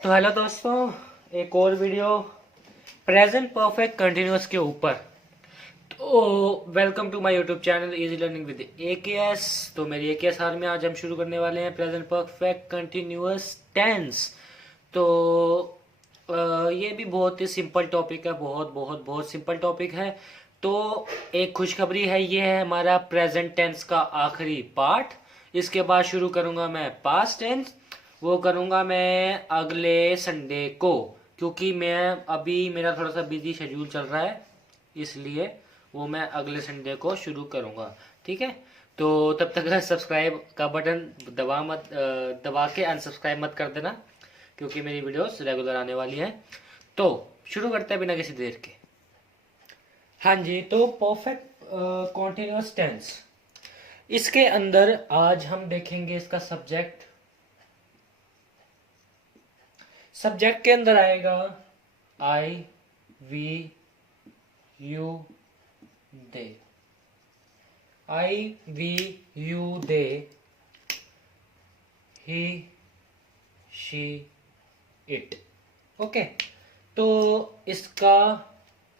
तो हेलो दोस्तों, एक और वीडियो प्रेजेंट परफेक्ट कंटिन्यूअस के ऊपर। तो welcome to my YouTube channel easy learning with AKS. तो मेरी एकेएस आर में आज हम शुरू करने वाले हैं प्रेजेंट परफेक्ट कंटिन्यूअस टेंस। तो ये भी बहुत ही सिंपल टॉपिक है, बहुत बहुत बहुत सिंपल टॉपिक है। तो एक खुशखबरी है, ये है हमारा प्रेजेंट टेंस का आखिरी पार्ट। इसके बाद शुरू करूंगा मैं पास्ट टेंस। वो करूंगा मैं अगले संडे को, क्योंकि मैं अभी मेरा थोड़ा सा बिजी शेड्यूल चल रहा है, इसलिए वो मैं अगले संडे को शुरू करूंगा। ठीक है, तो तब तक सब्सक्राइब का बटन दबा के अनसब्सक्राइब मत कर देना, क्योंकि मेरी वीडियोस रेगुलर आने वाली हैं। तो शुरू करते हैं बिना किसी देर के। हाँ जी, तो परफेक्ट कॉन्टिन्यूअस टेंस, इसके अंदर आज हम देखेंगे इसका सब्जेक्ट। सब्जेक्ट के अंदर आएगा I, we, you, they. I, we, you, they, he, she, it. Okay, तो इसका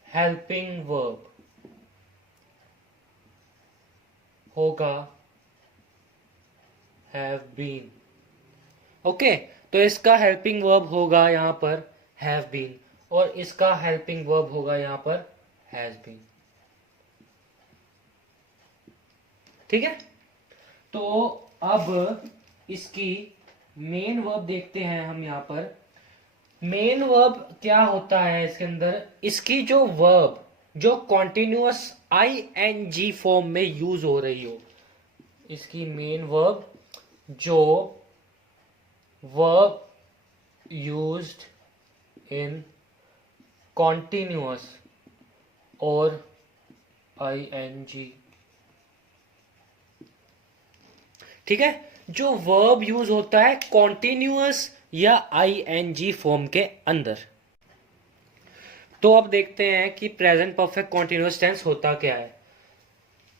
हेल्पिंग वर्ब होगा हैव बीन। ओके, तो इसका हेल्पिंग वर्ब होगा यहाँ पर हैव बीन, और इसका हेल्पिंग वर्ब होगा यहाँ पर हैज बीन। ठीक है, तो अब इसकी मेन वर्ब देखते हैं हम यहाँ पर। मेन वर्ब क्या होता है इसके अंदर? इसकी जो वर्ब जो continuous I N G form में यूज हो रही हो, इसकी मेन वर्ब जो वर्ब यूज्ड इन कॉन्टिन्यूअस और आई एन जी। ठीक है, जो वर्ब यूज होता है कॉन्टिन्यूअस या आई एन जी फॉर्म के अंदर। तो अब देखते हैं कि प्रेजेंट परफेक्ट कॉन्टिन्यूअस टेंस होता क्या है।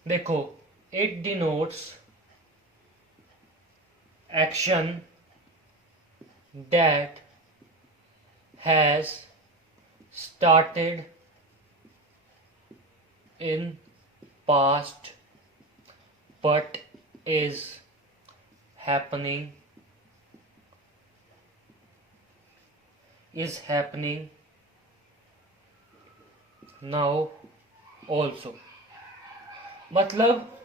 देखो, it denotes action that has started in past but is happening now also। मतलब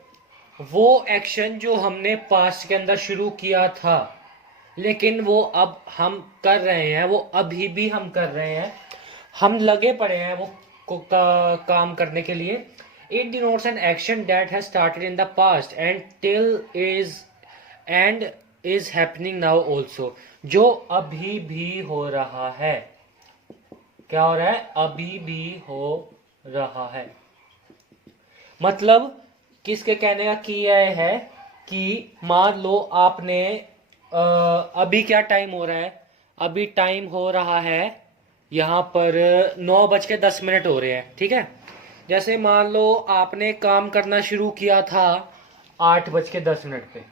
वो एक्शन जो हमने पास्ट के अंदर शुरू किया था, लेकिन वो अब हम कर रहे हैं, वो अभी भी हम कर रहे हैं, हम लगे पड़े हैं वो काम करने के लिए। It denotes an action that has started in the past and is happening now also. जो अभी भी हो रहा है। क्या हो रहा है? अभी भी हो रहा है। मतलब किसके कहने का किया है कि मान लो आपने अभी क्या टाइम हो रहा है? अभी टाइम हो रहा है यहाँ पर 9:10 हो रहे हैं। ठीक है, जैसे मान लो आपने काम करना शुरू किया था 8:10 पे,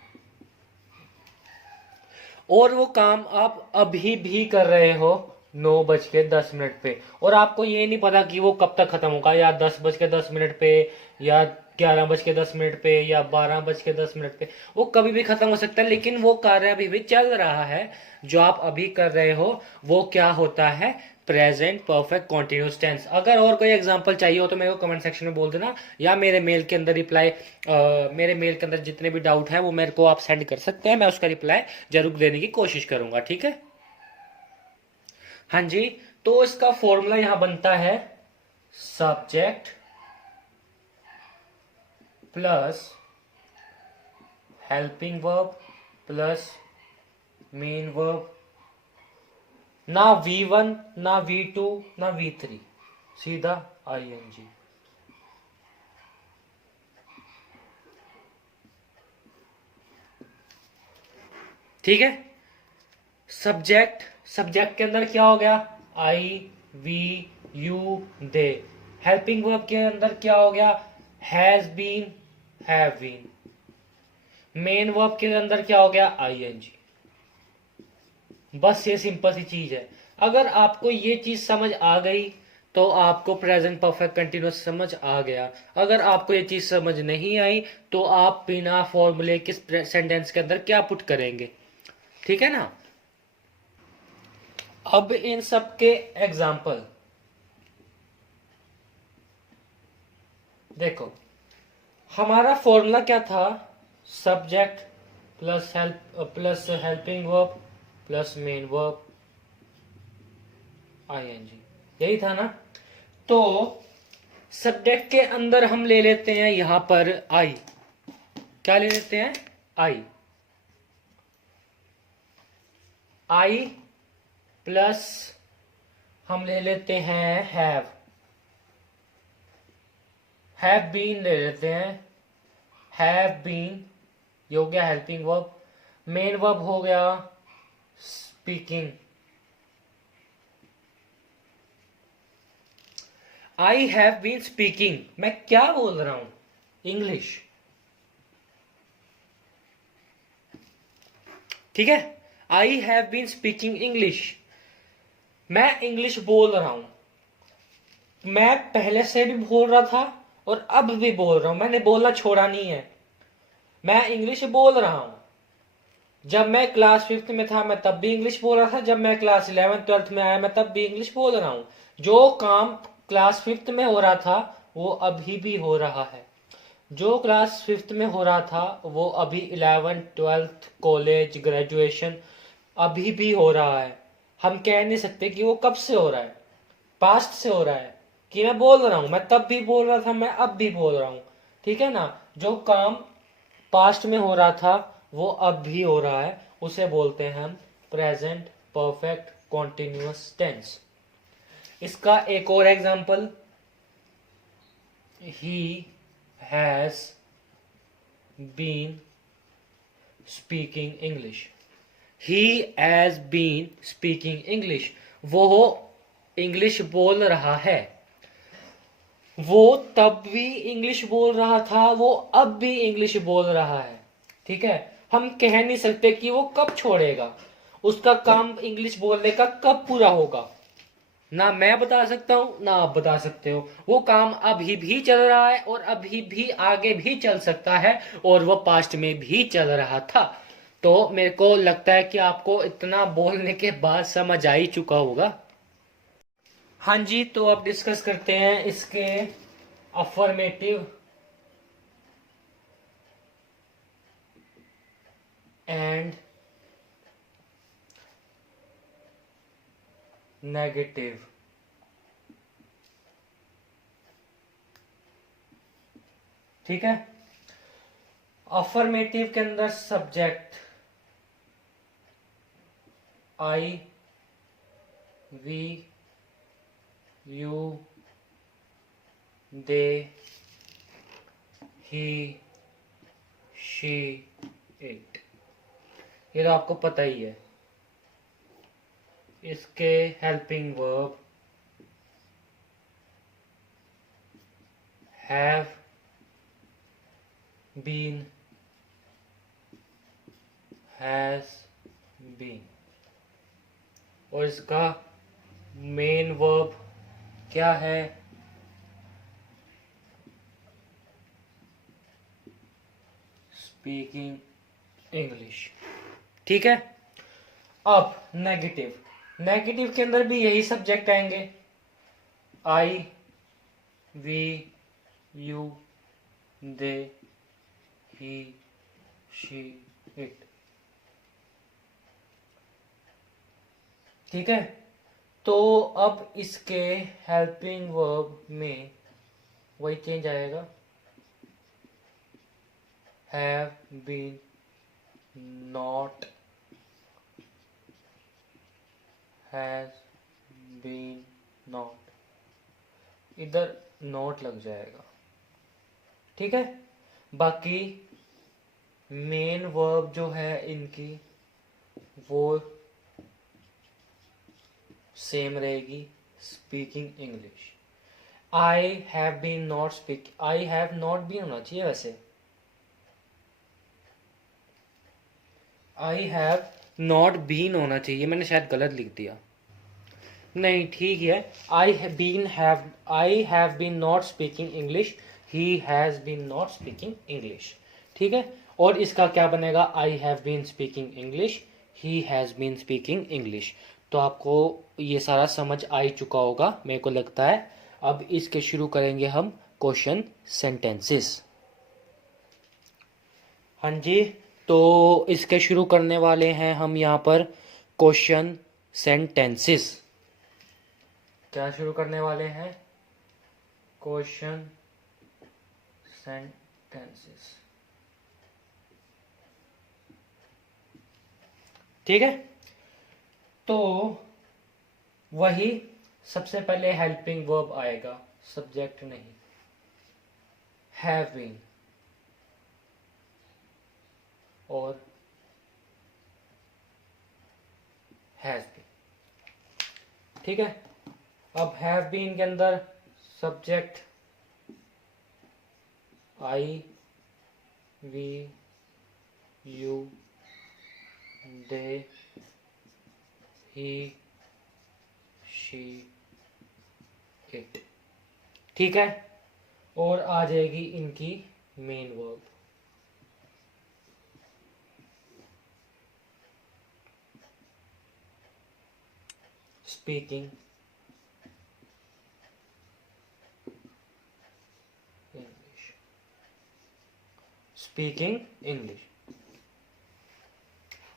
और वो काम आप अभी भी कर रहे हो 9:10 पे, और आपको ये नहीं पता कि वो कब तक खत्म होगा, या 10:10 पे, या 11:10 पे, या 12:10 पे। वो कभी भी खत्म हो सकता है, लेकिन वो कार्य अभी भी चल रहा है। जो आप अभी कर रहे हो वो क्या होता है? Present perfect continuous tense. अगर और कोई एग्जांपल चाहिए हो तो मेरे को कमेंट सेक्शन में बोल देना, या मेरे मेल के अंदर मेरे मेल के अंदर जितने भी डाउट है वो मेरे को आप सेंड कर सकते हैं, मैं उसका रिप्लाई जरूर देने की कोशिश करूंगा। ठीक है, हाँ जी, तो इसका फॉर्मूला यहां बनता है subject plus helping verb plus main verb, ना V1 ना V2 ना V3, सीधा ING। ठीक है, सब्जेक्ट के अंदर क्या हो गया? I, we, you, they. Helping verb के अंदर क्या हो गया? Has been, have been. Main verb के अंदर क्या हो गया? ING। बस ये सिंपल सी चीज है। अगर आपको ये चीज समझ आ गई तो आपको प्रेजेंट परफेक्ट कंटिन्यूअस समझ आ गया। अगर आपको ये चीज समझ नहीं आई तो आप बिना फॉर्मूले किस सेंटेंस के अंदर क्या पुट करेंगे, ठीक है ना। अब इन सब के एग्जाम्पल देखो, हमारा फॉर्मूला क्या था, subject plus helping verb plus main verb ING, यही था ना। तो सब्जेक्ट के अंदर हम ले लेते हैं यहां पर आई, क्या ले लेते हैं, आई। आई प्लस हम ले लेते हैं हैव बीन ले लेते हैं, हैव बीन ये हो गया हेल्पिंग वर्ब। मेन वर्ब हो गया speaking. I have been speaking, मैं क्या बोल रहा हूं, इंग्लिश, ठीक है। I have been speaking English, मैं इंग्लिश बोल रहा हूं। मैं पहले से भी बोल रहा था और अब भी बोल रहा हूं, मैंने बोलना छोड़ा नहीं है, मैं इंग्लिश बोल रहा हूं। जब मैं क्लास 5th में था मैं तब भी इंग्लिश बोल रहा था, जब मैं क्लास 11th 12th में आया मैं तब भी इंग्लिश बोल रहा हूं। जो काम क्लास 5th में हो रहा था वो अभी भी हो रहा है, जो क्लास 5th में हो रहा था वो अभी 11th 12th कॉलेज ग्रेजुएशन अभी भी हो रहा है। हम कह नहीं सकते कि वो कब से हो रहा है, पास्ट से हो रहा है, कि मैं बोल रहा हूं, मैं तब भी बोल रहा था, मैं अब भी बोल रहा हूं, ठीक है ना। जो काम पास्ट में हो रहा था वो अब भी हो रहा है, उसे बोलते हैं हम प्रेजेंट परफेक्ट कॉन्टिन्यूअस टेंस। इसका एक और example, he has been speaking English, he has been speaking English, वो इंग्लिश बोल रहा है। वो तब भी इंग्लिश बोल रहा था, वो अब भी इंग्लिश बोल रहा है, ठीक है। हम कह नहीं सकते कि वो कब छोड़ेगा, उसका काम इंग्लिश बोलने का कब पूरा होगा, ना मैं बता सकता हूं ना आप बता सकते हो। वो काम अभी भी चल रहा है और अभी भी आगे भी चल सकता है और वो पास्ट में भी चल रहा था। तो मेरे को लगता है कि आपको इतना बोलने के बाद समझ आ ही चुका होगा। हाँ जी, तो अब डिस्कस करते हैं इसके अफर्मेटिव एंड नेगेटिव। ठीक है, अफर्मेटिव के अंदर subject I, we, you, they, he, she, it, ये तो आपको पता ही है। इसके helping verb have been, has been, और इसका मेन वर्ब क्या है, स्पीकिंग इंग्लिश, ठीक है। अब नेगेटिव, नेगेटिव के अंदर भी यही सब्जेक्ट आएंगे, I, we, you, they, he, she, it, ठीक है। तो अब इसके हेल्पिंग वर्ब में वही चेंज आएगा, have been, not, has been not, इधर नॉट लग जाएगा, ठीक है। बाकी मेन वर्ब जो है इनकी वो सेम रहेगी, speaking English. I have been not speak, I have not been होना चाहिए वैसे, आई हैव नॉट बीन होना चाहिए, मैंने शायद गलत लिख दिया। नहीं ठीक है, I have been not speaking English, he has been not speaking English. ठीक है, और इसका क्या बनेगा, I have been speaking English, he has been speaking English. तो आपको ये सारा समझ आ ही चुका होगा मेरे को लगता है। अब इसके शुरू करेंगे हम क्वेश्चन सेंटेंसेस। हाँ जी, तो इसके शुरू करने वाले हैं हम यहाँ पर क्वेश्चन सेंटेंसेस। क्या शुरू करने वाले हैं, क्वेश्चन सेंटेंसेस। ठीक है, तो वही सबसे पहले हेल्पिंग वर्ब आएगा, सब्जेक्ट नहीं, हैव बीन और हैज बीन। ठीक है, अब हैव बीन के अंदर subject I, we, you, they, he, she, it. ठीक है, और आ जाएगी इनकी main verb. Speaking English, speaking English.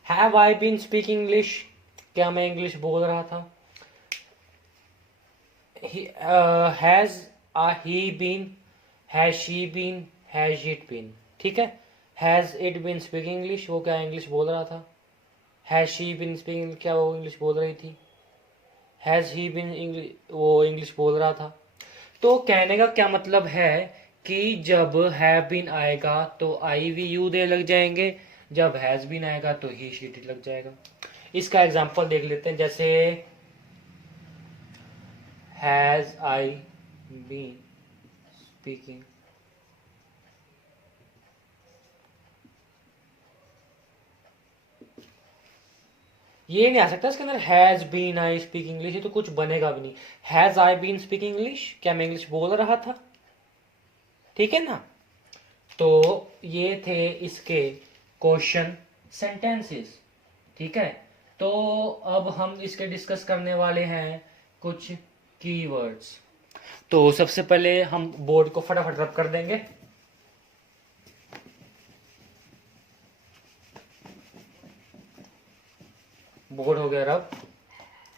Have I been speaking English, क्या मैं इंग्लिश बोल रहा था। Has he been, has she been, has it been. ठीक है, has it been speaking English, वो क्या इंग्लिश बोल रहा था। हैज शी बीन स्पीकिंग, क्या वो इंग्लिश बोल रही थी। हैज ही बीन इंग्लिश, वो इंग्लिश बोल रहा था। तो कहने का क्या मतलब है कि जब हैव बीन आएगा तो आई वी यू दे लग जाएंगे, जब हैज बीन आएगा तो ही शी इट लग जाएगा। इसका एग्जांपल देख लेते हैं, जैसे हैज आई बीन स्पीकिंग, ये नहीं आ सकता इसके अंदर has been I speak English, ये तो कुछ बनेगा भी नहीं। Has I been speaking English, क्या मैं इंग्लिश बोल रहा था। ठीक है ना, तो ये थे इसके क्वेश्चन सेंटेंसेस। ठीक है, तो अब हम इसके डिस्कस करने वाले हैं कुछ कीवर्ड्स। तो सबसे पहले हम बोर्ड को फटाफट रब कर देंगे। बोर्ड हो गया रब।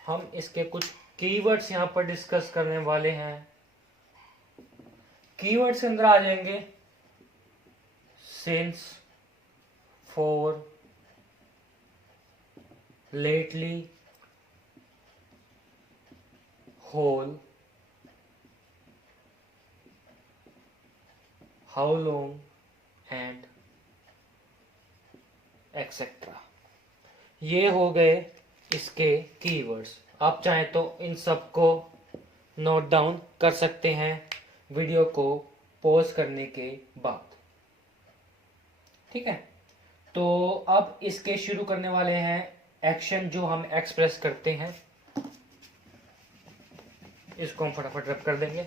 हम इसके कुछ कीवर्ड्स यहां पर डिस्कस करने वाले हैं। कीवर्ड्स के अंदर आ जाएंगे since, for, lately, whole, how long and etcetera. ये हो गए इसके कीवर्ड्स। आप चाहें तो इन सबको नोट डाउन कर सकते हैं वीडियो को पॉज करने के बाद। ठीक है, तो अब इसके शुरू करने वाले हैं एक्शन जो हम एक्सप्रेस करते हैं। इसको हम फटाफट रब कर देंगे।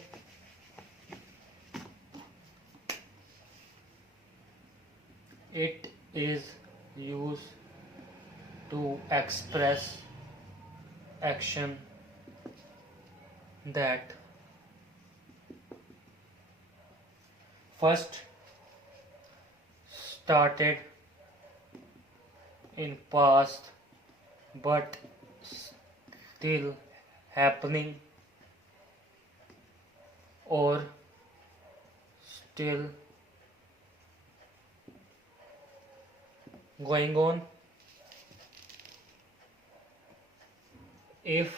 It is use to express action that first started in past but still happening or still going on if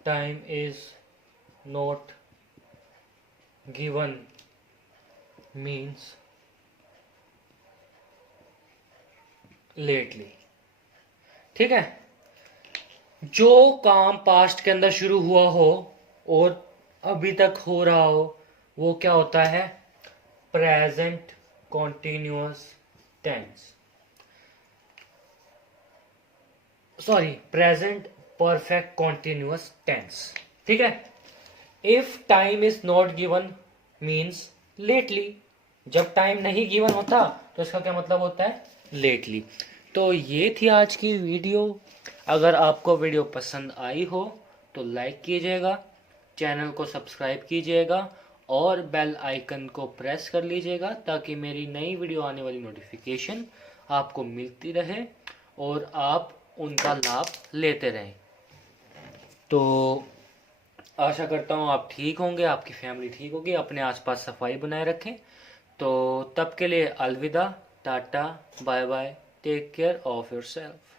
time is not given means lately। ठीक है, जो काम पास्ट के अंदर शुरू हुआ हो और अभी तक हो रहा हो वो क्या होता है, present continuous tense. Sorry, present perfect continuous tense. ठीक है। If time is not given means lately. जब टाइम नहीं गिवन होता तो इसका क्या मतलब होता है? लेटली। तो ये थी आज की वीडियो। अगर आपको वीडियो पसंद आई हो तो लाइक कीजिएगा, चैनल को सब्सक्राइब कीजिएगा और बेल आइकन को प्रेस कर लीजिएगा ताकि मेरी नई वीडियो आने वाली नोटिफिकेशन आपको मिलती रहे और आप उनका लाभ लेते रहें। तो आशा करता हूँ आप ठीक होंगे, आपकी फैमिली ठीक होगी, अपने आसपास सफाई बनाए रखें। तो तब के लिए अलविदा, tata, bye bye, take care of yourself.